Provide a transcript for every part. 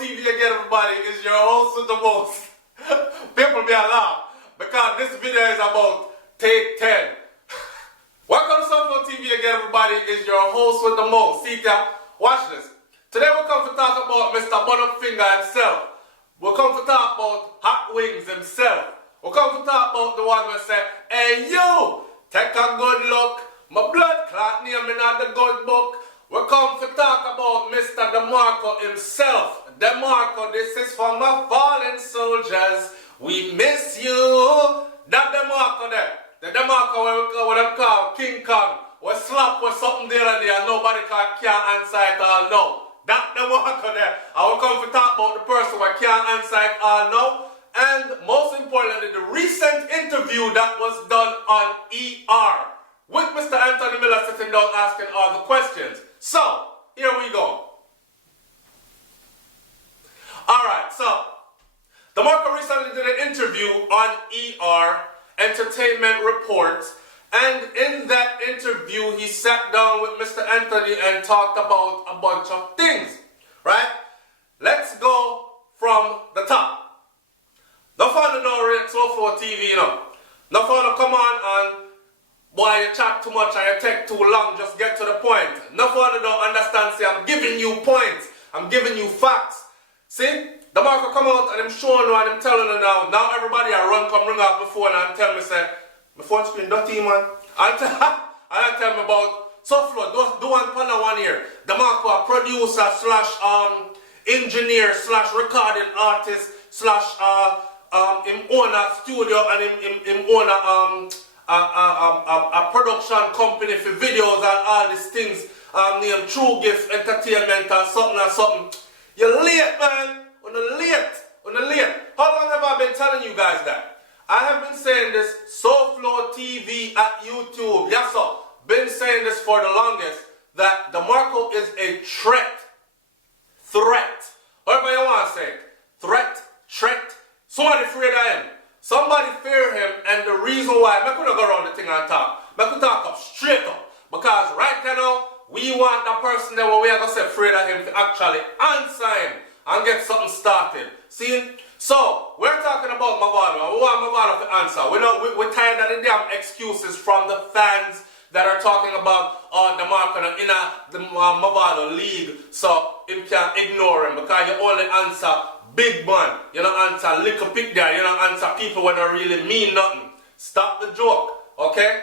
TV again, everybody. Is your host with the most. People be alarmed because this video is about Take 10. Welcome to Soulflow TV again, everybody. Is your host with the most. See ya. Watch this. Today we're come to talk about Mr. Butterfinger himself. We're come to talk about Hot Wings himself. We're come to talk about the one who said, "Hey you, take a good look. My blood clot name in the good book." We're come to talk about Mr. Demarco himself. Demarco, this is for my fallen soldiers. We miss you. That Demarco there. The Demarco what I'm called King Kong. We slap with something there and there. Nobody can't answer it all no. That Demarco there. I will come to talk about the person who can't answer it all no. And most importantly, the recent interview that was done on ER with Mr. Anthony Miller sitting down asking all the questions. So, here we go. Alright, so, Demarco recently did an interview on ER, Entertainment Reports, and in that interview he sat down with Mr. Anthony and talked about a bunch of things, right? Let's go from the top. No fun to know rate Soulflow TV, you know. No fun to come on and boy, you chat too much and you take too long, just get to the point. No fun to don't understand, say I'm giving you points, I'm giving you facts. See, Demarco come out and I'm showing you and I'm telling you now everybody I run come ring off my phone and tell me say, my phone screen dirty man. And tell me about Soulflow, do one panel 1 year. Demarco a producer slash engineer slash recording artist slash him own a studio and him own a production company for videos and all these things, named True Gift Entertainment and something. You're late, man. You're late. How long have I been telling you guys that? I have been saying this, Soulflow TV at YouTube. Yes, sir. Been saying this for the longest, that Demarco is a threat. Whatever you want to say. Threat. Somebody afraid of him. Somebody fear him, and the reason why, I'm not going to go around the thing and talk. I'm going to talk up straight up. Because right now, we want the person that we are going to say afraid of him to actually answer him and get something started. See? So, we're talking about Mavado. We want Mavado to answer. We're tired of the damn excuses from the fans that are talking about Demarco in the Mavado league. So, you can't ignore him because you only answer big man. You don't answer little pick there. You don't answer people when they really mean nothing. Stop the joke, okay?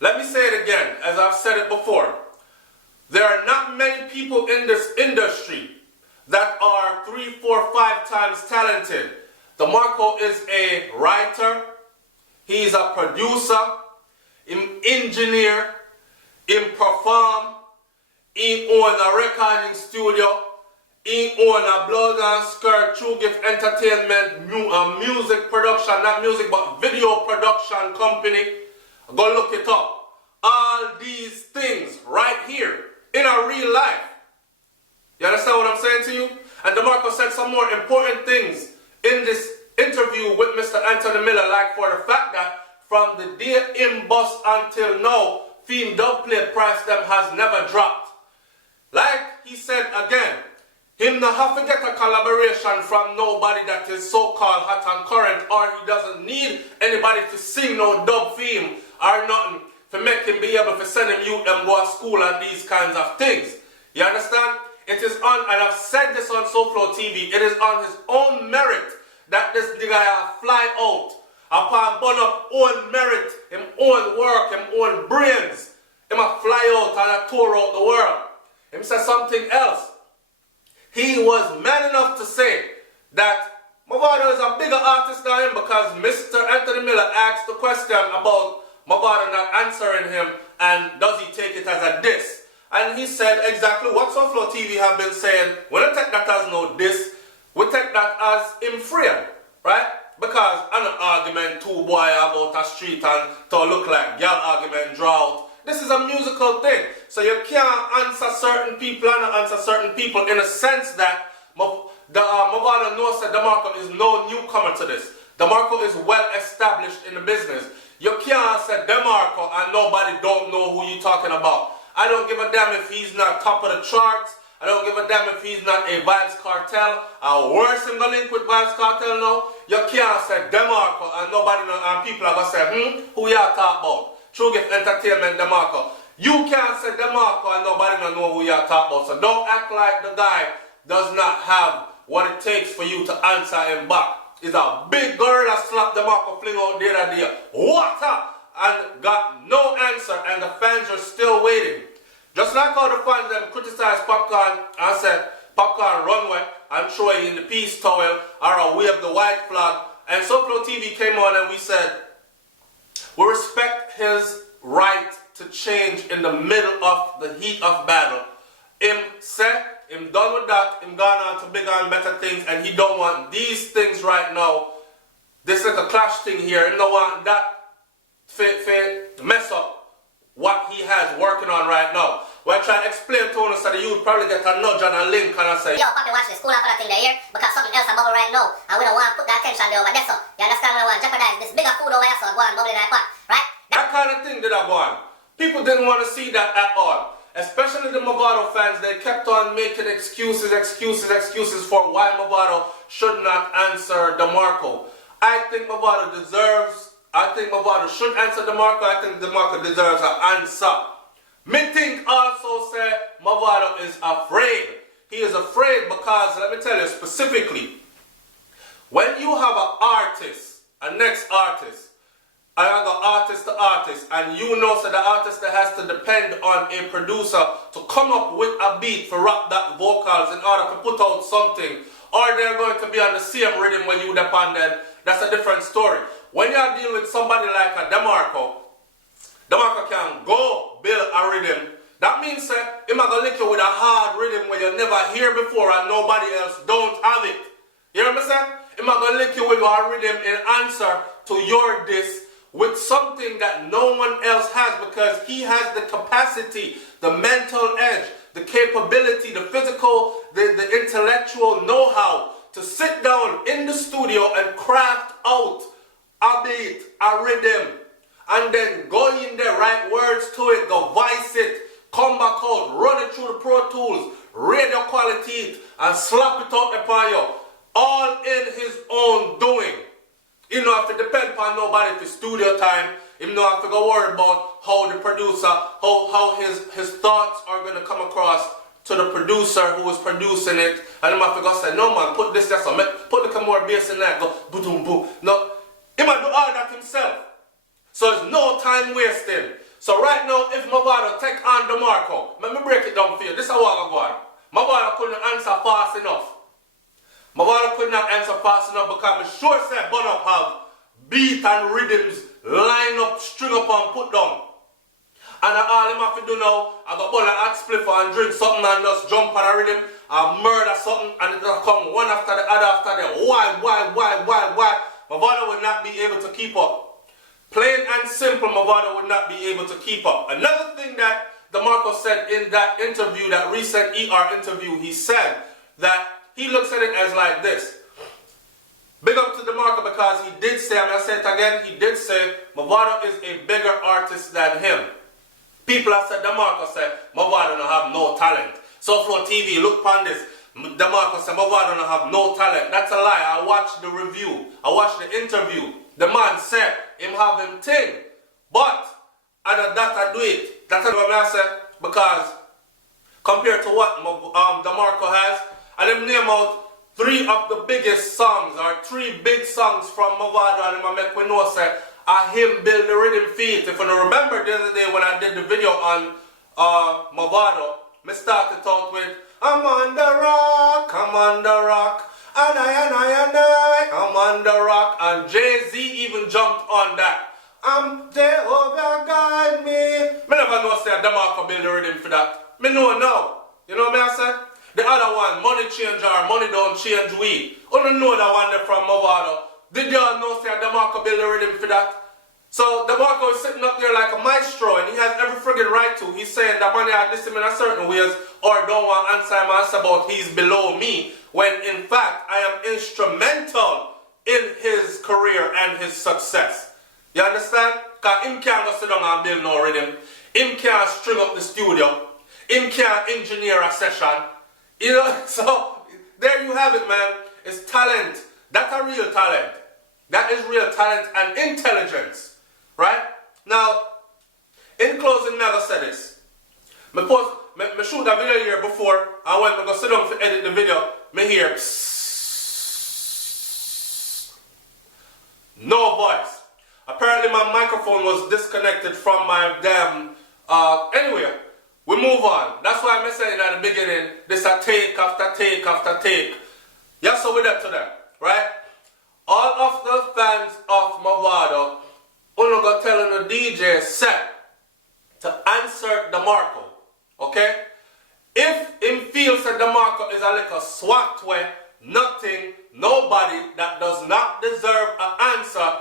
Let me say it again, as I've said it before. There are not many people in this industry that are 3, 4, 5 times talented. Demarco is a writer. He's a producer. An engineer. He perform. He owns a recording studio. He own a Blood and Skirt, True Gift Entertainment, music production, not music but video production company. Go look it up. All these things right here in a real life. You understand what I'm saying to you? And Demarco said some more important things in this interview with Mr. Anthony Miller, like for the fact that from the day in bus until now, theme dubplate price them has never dropped. Like he said again, him not have to get a collaboration from nobody that is so-called hot and current, or he doesn't need anybody to sing no dub theme or nothing to make him be able to send him youth and go to school and these kinds of things. You understand? It is on, and I've said this on Soulflow TV, it is on his own merit that this nigga fly out upon burn up own merit, him own work, him own brains. Him a fly out and a tour out the world. Him say something else. He was man enough to say that Mavado is a bigger artist than him because Mr. Anthony Miller asked the question about Mavado not answering him and does he take it as a diss. And he said exactly what Soulflow TV have been saying. We don't take that as no diss. We take that as him freeing, right? Because I'm an argument two boy about a street and to look like girl argument draw out. This is a musical thing. So you can't answer certain people and not answer certain people in a sense that Mavado knows that Demarco is no newcomer to this. Demarco is well established in the business. You can't say Demarco and nobody don't know who you're talking about. I don't give a damn if he's not top of the charts. I don't give a damn if he's not a Vibes Cartel. Or worse than the link with Vibes Cartel now. You can't say Demarco and nobody know, and people are going to say, who y'all talk about? True Gift Entertainment, Demarco. You can't say Demarco and nobody know who y'all talk about. So don't act like the guy does not have what it takes for you to answer him back. He's a big girl that slapped Demarco fling out there that day. What up? And got no answer, and the fans are still waiting. Just like how the fans them criticized Popcorn and said Popcorn runway and throw it in the peace towel or wave the white flag. And SoFlo TV came on and we said, we respect his right to change in the middle of the heat of battle. Him said, him done with that, him gone on to bigger and better things, and he don't want these things right now. This little clash thing here, he don't want that to mess up what he has working on right now. When I try to explain to us so the youth probably get a nudge and a link and I say, yo, Papi, watch this, cool out for that thing there here, because something else is bubble right now, and we don't want to put that attention there over there, so you understand, we don't want to jeopardize this bigger food over here, so go on bubble in that pot, right? That kind of thing did I go on. People didn't want to see that at all. Especially the Movado fans, they kept on making excuses for why Movado should not answer Demarco. I think Movado should answer Demarco. I think Demarco deserves an answer. Me think also say Mavado is afraid. He is afraid because, let me tell you specifically, when you have an artist, a next artist, I go artist to artist, and you know so the artist that has to depend on a producer to come up with a beat for rap that vocals in order to put out something, or they're going to be on the same rhythm when you depend on, that's a different story. When you're dealing with somebody like a Demarco can go build a rhythm. That means that he might go lick you with a hard rhythm where you never hear before and nobody else don't have it. You know what I'm saying? He might go lick you with a rhythm in answer to your diss with something that no one else has, because he has the capacity, the mental edge, the capability, the physical, the intellectual know-how to sit down in the studio and craft out a beat, a rhythm, and then go in there, write words to it, go voice it, come back out, run it through the Pro Tools, radio quality it, and slap it out upon you, all in his own doing. He don't have to depend upon nobody for studio time. He don't have to go worry about how the producer, how his thoughts are going to come across to the producer who is producing it. And he have to go say, no man, put this there, so put the more bass in there, go boom boom. No, he might do all that himself. So it's no time wasting. So right now, if Mavado take on Demarco, let me break it down for you. This is how I go on. Mavado couldn't answer fast enough. Mavado could not answer fast enough because I'm sure said Bun Up have beat and rhythms line up, string up and put down. And all him have to do now, I got bun a hot spliff and drink something and just jump on a rhythm and murder something and it'll come one after the other after the why? Mavado would not be able to keep up. Plain and simple, Mavado would not be able to keep up. Another thing that Demarco said in that interview, that recent ER interview, he said that he looks at it as like this. Big up to Demarco because he did say, I'm going to say it again, he did say Mavado is a bigger artist than him. People have said, Demarco said, Mavado don't have no talent. SoFlo TV, look upon this. Demarco said, Mavado don't have no talent. That's a lie. I watched the review. I watched the interview. The man said, him have him thing. But, and that I do it. That's what I said. Because, compared to what Demarco has, and him name out 3 of the biggest songs, or 3 big songs from Mavado, and him make we know say, him build the rhythm feet. If you remember the other day when I did the video on Mavado, me started out with, I'm on the rock, and I'm on the rock, and Jay-Z even jumped on that. I'm Jehovah guide me. Me never know say Demarco build the rhythm for that. Me know now. You know what I say? The other one, money change or money don't change we. You don't know that one there from Mavado. Did y'all know say Demarco build the rhythm for that? So Demarco is sitting up there like a maestro and he has every friggin' right to. He's saying that money I diss him in a certain ways or don't want to answer him answer about he's below me, when in fact I am instrumental in his career and his success. You understand? Because him can't go sit down and build no rhythm. Him can't string up the studio. Him can't engineer a session. You know, so there you have it, man. It's talent. That's a real talent. That is real talent and intelligence, right? Now, in closing, me I say this. Me shoot a video here before, and when I go sit down to edit the video, me hear psst. No voice. Apparently my microphone was disconnected from my damn, anyway, we move on. That's why I'm saying at the beginning, this a take after take after take. Yes, so with that to that, right? All of the fans of Mavado, only go telling the DJ set to answer Demarco, okay? If him feels that Demarco is a little swat way, nothing, nobody that does not deserve an answer,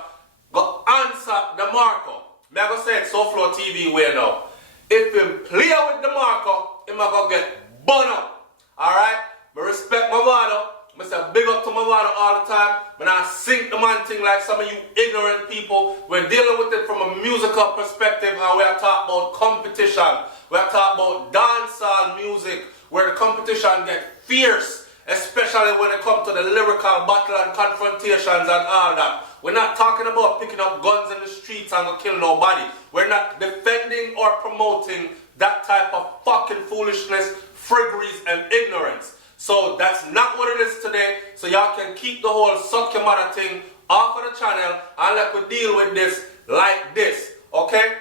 go answer Demarco. Me I go say it So Flow TV way now. If him play with Demarco, him a go get burned up. Alright? Me respect Mavado. I say big up to Mavado all the time. When I sing the man thing like some of you ignorant people, we're dealing with it from a musical perspective, and we are talking about competition. We are talking about dancehall music, where the competition gets fierce, especially when it comes to the lyrical battle and confrontations and all that. We're not talking about picking up guns in the streets and go kill nobody. We're not defending or promoting that type of fucking foolishness, friggeries, and ignorance. So that's not what it is today. So y'all can keep the whole suck your mother thing off of the channel and let me deal with this like this. Okay?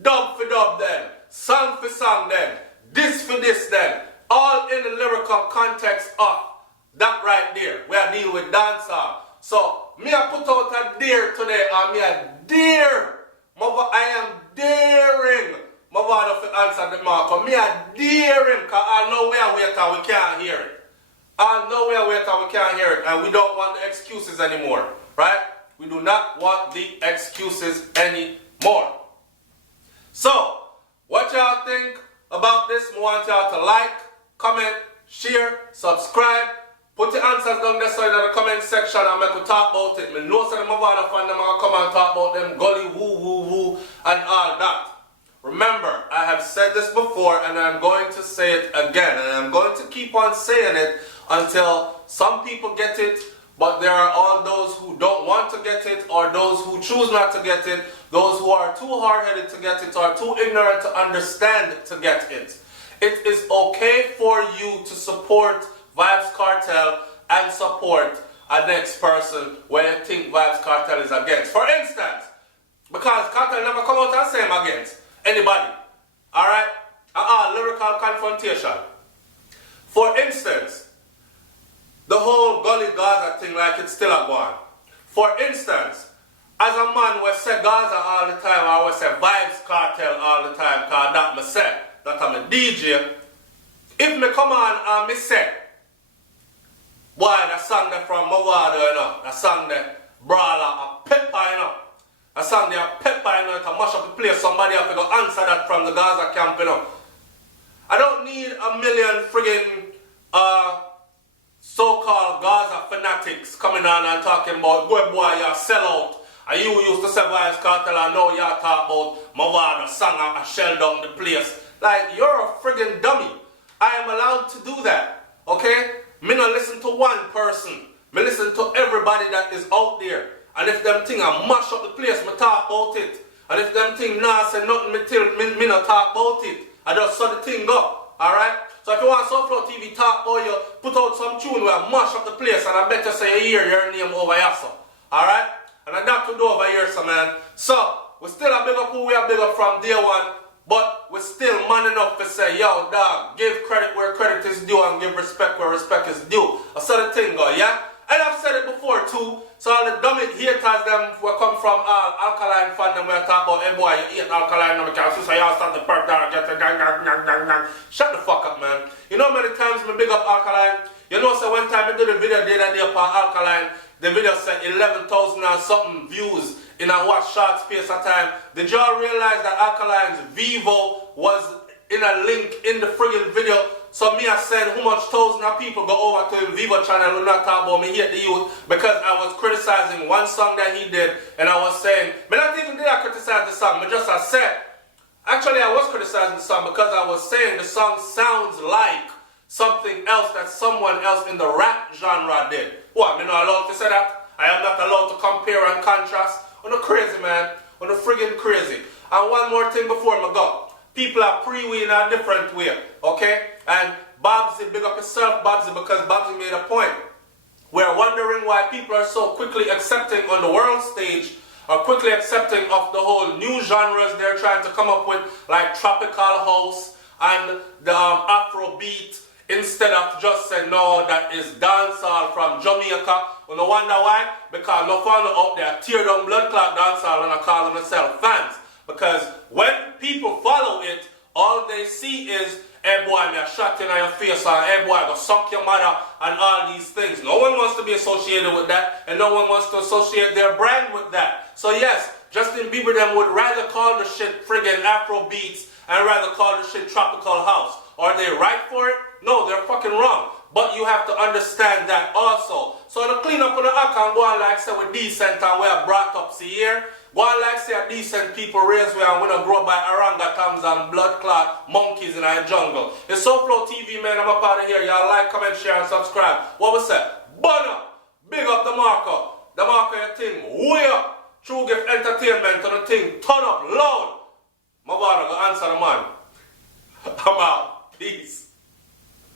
Dub for dub then. Song for song then. This for this then. All in the lyrical context of that right there. We are dealing with dancehall. So me I put out a dare today, and me a dare. I am daring Mavado to answer Demarco. Me a dare him, because I know where we are we can't hear it. I know where we are we can't hear it, and we don't want the excuses anymore, right? We do not want the excuses anymore. So, what y'all think about this? I want y'all to like, comment, share, subscribe. Put the answers down there so in the comment section and make we talk about it. Me know some of the Mavado fans them are come and talk about them gully woo woo woo and all that. Remember, I have said this before and I'm going to say it again, and I'm going to keep on saying it until some people get it, but there are all those who don't want to get it, or those who choose not to get it, those who are too hard-headed to get it, or too ignorant to understand to get it. It is okay for you to support Vybz Kartel and support a next person when you think Vybz Kartel is against. For instance, because Kartel never come out and say him against anybody. Alright? Lyrical confrontation. For instance, the whole Gully Gaza thing like it's still a one. For instance, as a man we say Gaza all the time, or we say Vybz Kartel all the time, because that me say, that I'm a DJ. If me come on and me say, boy, that song there from Movado, you know, that song there, Brawler, a pepper, you know. That song there, a pepper, you know, to mash up the place, somebody have to go answer that from the Gaza camp, you know. I don't need a million friggin' so-called Gaza fanatics coming on and talking about, boy, you're a sellout. And you used to say Vybz Kartel, and now you're talking about Mavado, song a shell down the place. Like, you're a friggin' dummy. I am allowed to do that, okay? Me not listen to one person. Me listen to everybody that is out there. And if them thing I mash up the place, me talk about it. And if them thing nah say nothing, me not talk about it. I just saw the thing go, alright? So if you want So Flow TV talk about you, put out some tune where I mash up the place, and I bet you say you hear your name over here, so. Alright? And I got to do over here, so man. So, we still a big up who we are big up from day one. But we're still man enough to say, yo, dog, give credit where credit is due and give respect where respect is due. I saw the thing go, yeah? And I've said it before too. So all the dumb haters them will come from Alkaline fan them will talk about, hey boy, you hate Alkaline, no, because so y'all start the perk down, get the gang. Shut the fuck up, man. You know how many times me big up Alkaline? You know, so one time I did a video the other day upon Alkaline, the video said 11,000 and something views in a what short space of time. Did y'all realize that Alkaline's Vivo was in a link in the friggin' video? So me I said how much thousands of people go over to him Vivo channel and not talk about me hate the youth, because I was criticizing one song that he did, and I was saying, me not even did I criticize the song, but just I said, actually I was criticizing the song because I was saying the song sounds like something else that someone else in the rap genre did. What, me not allowed to say that? I am not allowed to compare and contrast? On the crazy, man. On the friggin' crazy. And one more thing before I go. People are pre-we in a different way, okay? And Babsy, big up yourself, Babsy, because Babsy made a point. We're wondering why people are so quickly accepting on the world stage, or quickly accepting of the whole new genres they're trying to come up with, like tropical house and the Afrobeat, instead of just saying, no, that is dancehall from Jamaica. You no wonder why? Because no founder out there tear down blood clot dancehall and I call themselves fans. Because when people follow it, all they see is, hey boy, me a shot in your face, or hey boy, go suck your mother, and all these things. No one wants to be associated with that, and no one wants to associate their brand with that. So yes, Justin Bieber them would rather call the shit friggin' Afro beats and rather call the shit tropical house. Are they right for it? No, they're fucking wrong. But you have to understand that also. So to clean up on the account, go on like say we're decent and we are brought up see here. Go on like say a decent people raised where I'm gonna grow by orangutans and blood clot monkeys in our jungle. It's SoFlo TV, man. I'm up out of here. Y'all like, comment, share, and subscribe. What was that? Madonna! Big up Demarco. Demarco your thing. Way up. True Gift Entertainment on the thing. Turn up loud. Mavado go answer the man. I'm out. Peace.